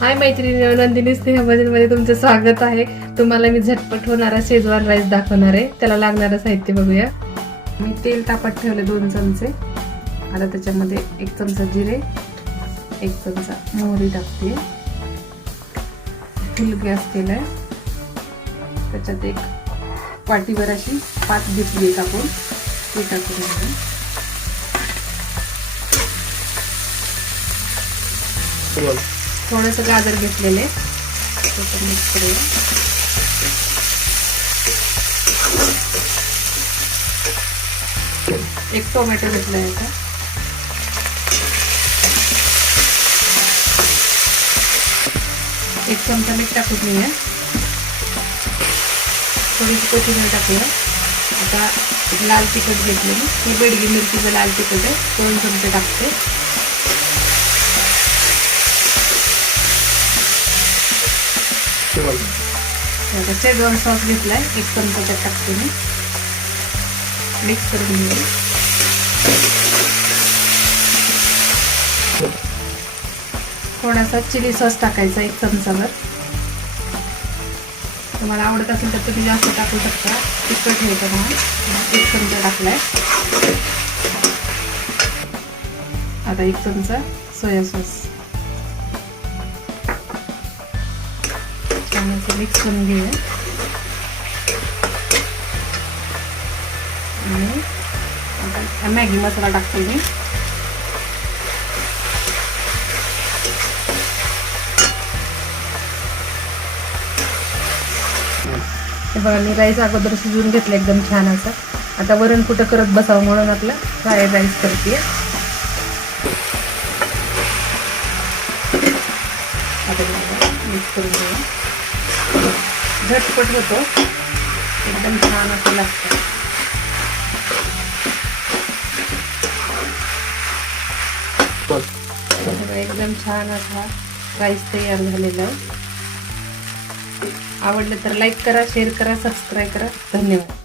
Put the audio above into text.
हाय मैत्रिणी नंदिनी स्नेहभजनमध्ये तुमचं स्वागत आहे. तुम्हाला मी झटपट होणारा शेजवान राईस दाखवणार आहे. त्याला लागणारं साहित्य बघूया. मी तेल तापत ठेवले दोन चमचे. आता त्याच्यामध्ये एक चमचा जिरे एक चमचा मोहरी टाकते. फुल गॅस केलाय. त्याच्यात एक वाटीभर अशी पाच घेतली कापून ती टाकून घेऊया. थोडंसं गाजर घेतलेले. त्याच्यात मिक्स करूया एक टोमॅटो घेतला का एक चमचा मीठ टाकून घेऊया. थोडीशी कोथिंबीर टाकूया. आता लाल तिखट घेतले ही बेडगी मिरचीचं लाल तिखट आहे. दोन चमचे टाकते. आता शेजवान सॉस घेतला आहे एक चमचा त्यात टाकते मी. मिक्स करून घेऊ. थोडासा चिली सॉस टाकायचा एक चमचावर तुम्हाला आवडत असेल तर तुम्ही जास्त टाकू शकता. तिखट हे म्हणून एक चमचा टाकलाय. आता एक चमचा सोया सॉस छान असं मिक्स करून घेऊया. आणि आता मॅगी मसाला टाकतो मी. हे बघा मी राईस अगोदर शिजवून घेतलं एकदम छान असं. आता वरण कुठं करत बसावं म्हणून आपलं फ्राईड राईस करते. आता मिक्स करून घेऊ झटपट होतो. एकदम छान असं लागतं. एकदम छान असा राईस तयार झालेला आहे. आवडलं तर लाईक करा शेअर करा सबस्क्राईब करा. धन्यवाद.